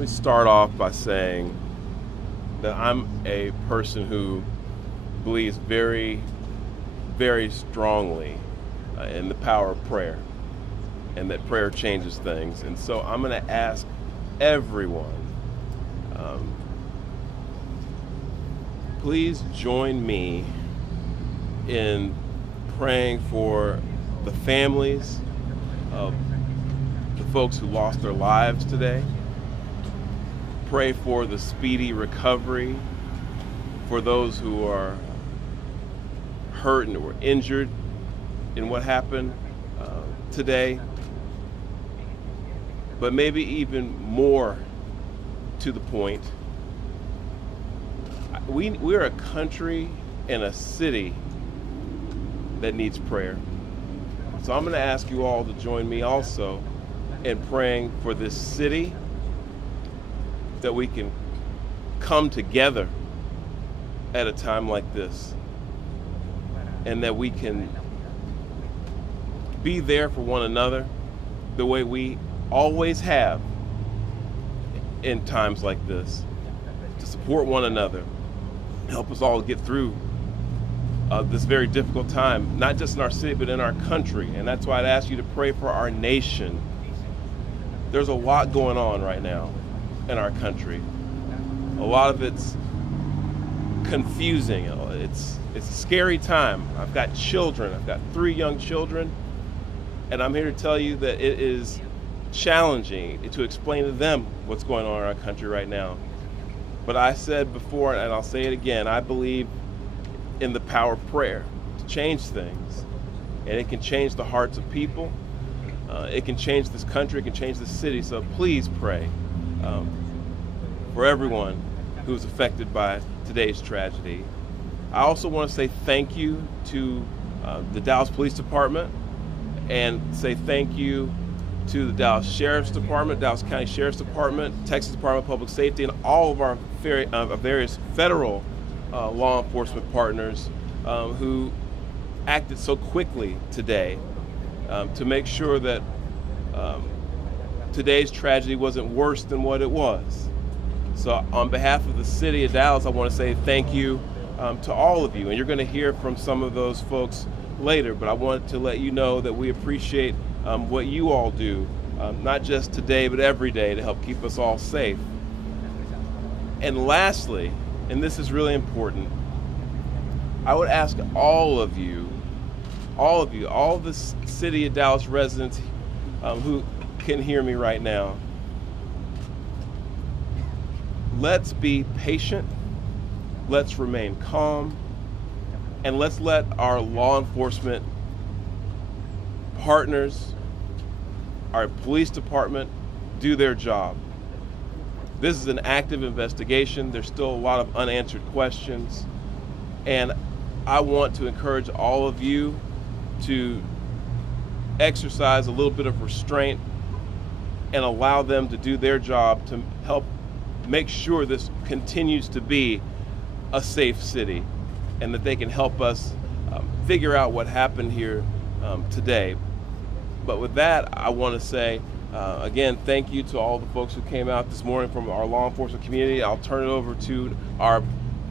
me start off by saying that I'm a person who believes very, very strongly in the power of prayer, and that prayer changes things. And so I'm going to ask everyone, please join me in praying for the families of the folks who lost their lives today. Pray for the speedy recovery for those who are hurt and were injured in what happened today. But maybe even more to the point, we're a country and a city that needs prayer. So I'm going to ask you all to join me also in praying for this city, that we can come together at a time like this, and that we can be there for one another the way we always have in times like this, to support one another, help us all get through this very difficult time, not just in our city, but in our country. And that's why I'd ask you to pray for our nation. There's a lot going on right now in our country. A lot of it's confusing. It's a scary time. I've got children. I've got 3 young children, and I'm here to tell you that it is challenging to explain to them what's going on in our country right now. But I said before, and I'll say it again, I believe in the power of prayer to change things. and it can change the hearts of people. It can change this country, it can change this city, so please pray for everyone who's affected by today's tragedy. I also want to say thank you to the Dallas Police Department, and say thank you to the Dallas Sheriff's Department, Dallas County Sheriff's Department, Texas Department of Public Safety, and all of our various federal law enforcement partners who acted so quickly today to make sure that today's tragedy wasn't worse than what it was. So on behalf of the city of Dallas, I want to say thank you to all of you. And you're going to hear from some of those folks later, but I wanted to let you know that we appreciate what you all do, not just today, but every day, to help keep us all safe. And lastly, and this is really important, I would ask all of the city of Dallas residents who can hear me right now, let's be patient, let's remain calm, and let's let our law enforcement partners, our police department, do their job. This is an active investigation. There's still a lot of unanswered questions. And I want to encourage all of you to exercise a little bit of restraint and allow them to do their job to help make sure this continues to be a safe city, and that they can help us figure out what happened here today. But with that, I want to say, again, thank you to all the folks who came out this morning from our law enforcement community. I'll turn it over to our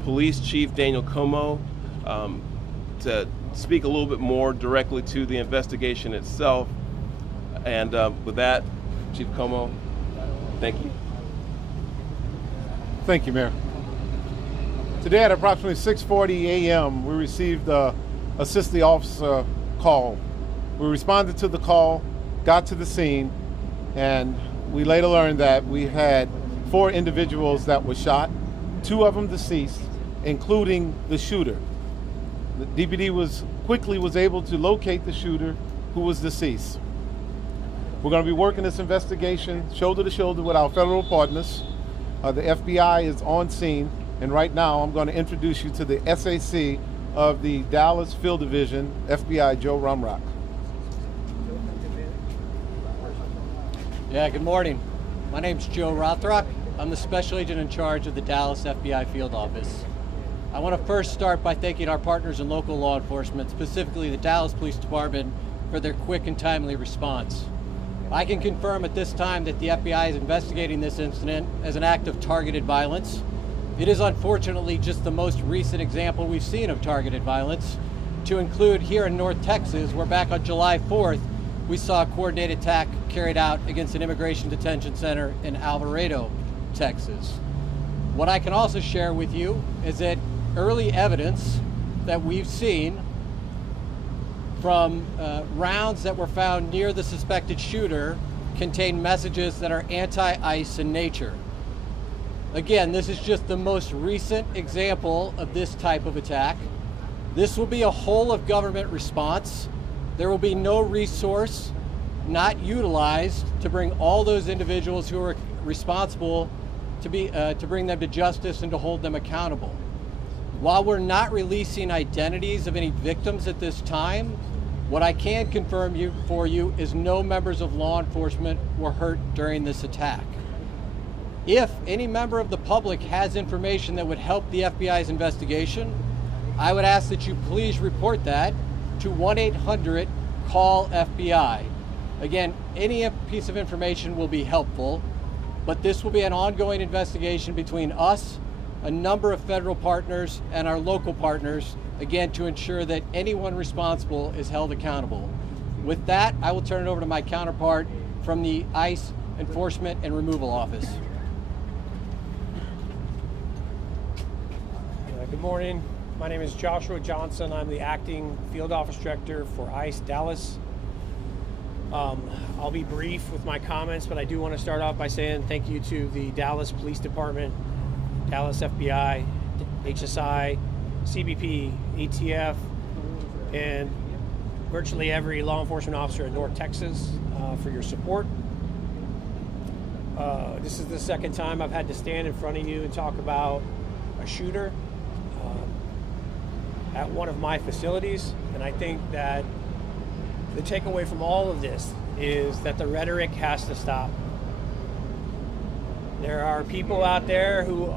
police chief, Daniel Como, to speak a little bit more directly to the investigation itself. And with that, Chief Como, thank you. Thank you, Mayor. Today at approximately 6:40 a.m., we received a assist the officer call. We responded to the call, got to the scene, and we later learned that we had 4 individuals that were shot, 2 of them deceased, including the shooter. The DPD was able to locate the shooter, who was deceased. We're going to be working this investigation shoulder to shoulder with our federal partners. The FBI is on scene, and right now I'm going to introduce you to the SAC of the Dallas Field Division, FBI Joe Rumrock. Yeah, good morning. My name's Joe Rothrock. I'm the special agent in charge of the Dallas FBI Field Office. I want to first start by thanking our partners in local law enforcement, specifically the Dallas Police Department, for their quick and timely response. I can confirm at this time that the FBI is investigating this incident as an act of targeted violence. It is unfortunately just the most recent example we've seen of targeted violence, to include here in North Texas, where back on July 4th, we saw a coordinated attack carried out against an immigration detention center in Alvarado, Texas. What I can also share with you is that early evidence that we've seen from rounds that were found near the suspected shooter contain messages that are anti-ICE in nature. Again, this is just the most recent example of this type of attack. This will be a whole of government response. There will be no resource not utilized to bring all those individuals who are responsible to bring them to justice and to hold them accountable. While we're not releasing identities of any victims at this time, what I can confirm for you is no members of law enforcement were hurt during this attack. If any member of the public has information that would help the FBI's investigation, I would ask that you please report that to 1-800-CALL-FBI. Again, any piece of information will be helpful, but this will be an ongoing investigation between us, a number of federal partners, and our local partners, again, to ensure that anyone responsible is held accountable. With that, I will turn it over to my counterpart from the ICE Enforcement and Removal Office. Good morning. My name is Joshua Johnson. I'm the acting field office director for ICE Dallas. I'll be brief with my comments, but I do want to start off by saying thank you to the Dallas Police Department, Dallas FBI, HSI, CBP, ATF, and virtually every law enforcement officer in North Texas for your support. This is the second time I've had to stand in front of you and talk about a shooter at one of my facilities. And I think that the takeaway from all of this is that the rhetoric has to stop. There are people out there who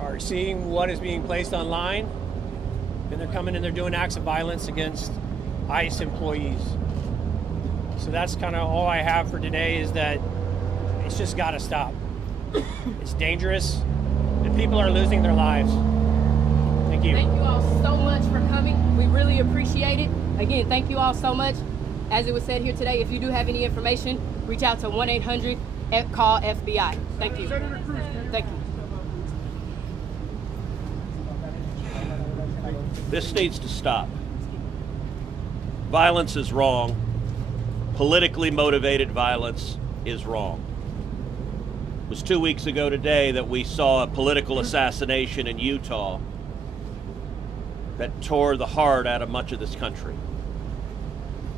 are seeing what is being placed online, and they're coming and they're doing acts of violence against ICE employees. So that's kind of all I have for today, is that it's just got to stop. It's dangerous, and people are losing their lives. Thank you. Thank you all so much for coming. We really appreciate it. Again, thank you all so much. As it was said here today, if you do have any information, reach out to 1-800-CALL-FBI. Thank you. Thank you. This needs to stop. Violence is wrong. Politically motivated violence is wrong. It was 2 weeks ago today that we saw a political assassination in Utah that tore the heart out of much of this country.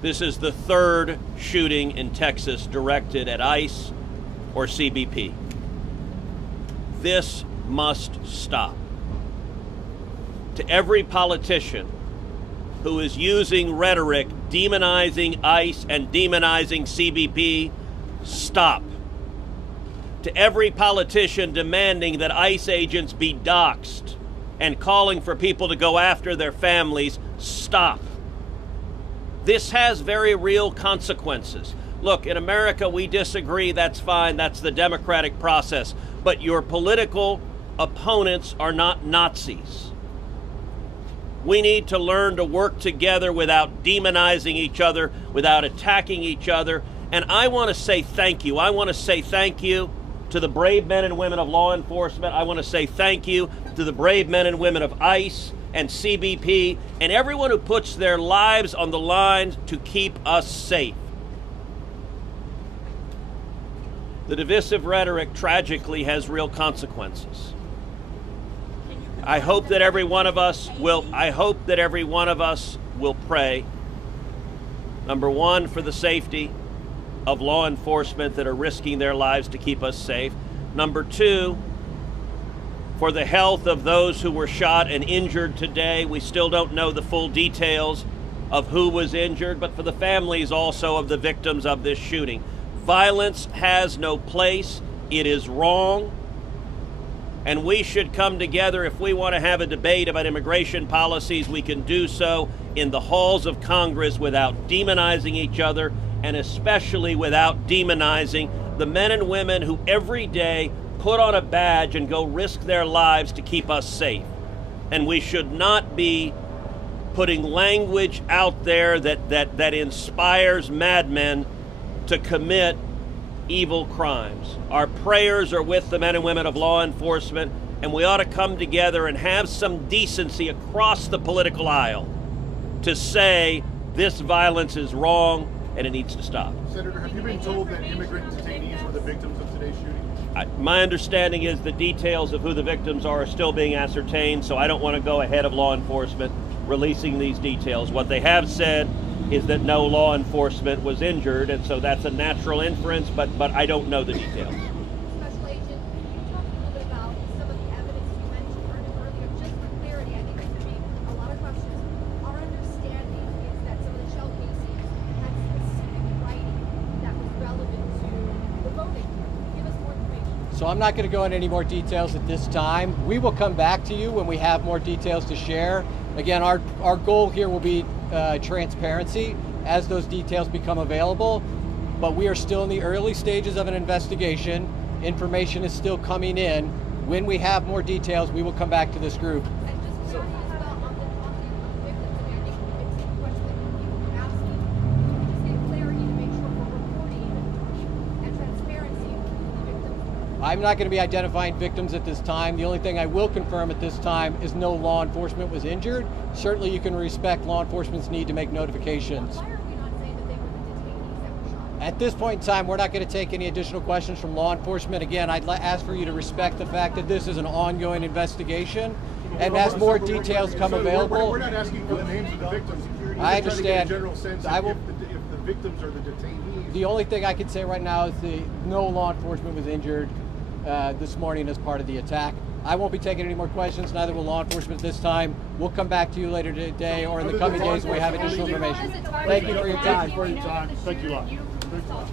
This is the third shooting in Texas directed at ICE or CBP. This must stop. To every politician who is using rhetoric demonizing ICE and demonizing CBP, stop. To every politician demanding that ICE agents be doxxed and calling for people to go after their families, stop. This has very real consequences. Look, in America, we disagree, that's fine, that's the democratic process. But your political opponents are not Nazis. We need to learn to work together without demonizing each other, without attacking each other. And I want to say thank you. I want to say thank you to the brave men and women of law enforcement. I want to say thank you to the brave men and women of ICE and CBP and everyone who puts their lives on the line to keep us safe. The divisive rhetoric tragically has real consequences. I hope that every one of us will pray, number one, for the safety of law enforcement that are risking their lives to keep us safe. Number two, for the health of those who were shot and injured today. We still don't know the full details of who was injured, but for the families also of the victims of this shooting. Violence has no place. It is wrong. And we should come together. If we want to have a debate about immigration policies, we can do so in the halls of Congress without demonizing each other, and especially without demonizing the men and women who every day put on a badge and go risk their lives to keep us safe. And we should not be putting language out there that inspires madmen to commit evil crimes. Our prayers are with the men and women of law enforcement, and we ought to come together and have some decency across the political aisle to say this violence is wrong and it needs to stop. Senator, have you been told that immigrant detainees were the victims of today's shooting? My understanding is the details of who the victims are still being ascertained, so I don't want to go ahead of law enforcement releasing these details. What they have said is that no law enforcement was injured, and so that's a natural inference, but I don't know the details. Special Agent, can you talk a little bit about some of the evidence you mentioned earlier, just for clarity? I think there's going to be a lot of questions. Our understanding is that some of the shell casings had specific writing that was relevant to the voting. Give us more information. So I'm not going to go into any more details at this time. We will come back to you when we have more details to share. Again, our goal here will be transparency as those details become available, but we are still in the early stages of an investigation. Information is still coming in. When we have more details, we will come back to this group. I'm not going to be identifying victims at this time. The only thing I will confirm at this time is no law enforcement was injured. Certainly you can respect law enforcement's need to make notifications. Why are we not saying that they were the detainees that were shot? At this point in time, we're not going to take any additional questions from law enforcement. Again, I'd ask for you to respect the fact that this is an ongoing investigation. And as more details come available, We're not asking for the names of the victims. I understand. General sense I will. if the victims are the detainees. The only thing I can say right now is no law enforcement was injured this morning as part of the attack. I won't be taking any more questions, neither will law enforcement this time. We'll come back to you later today or in the coming days when we have additional information. Thank you for your time. Thank you a lot. Thanks a lot.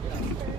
Yeah.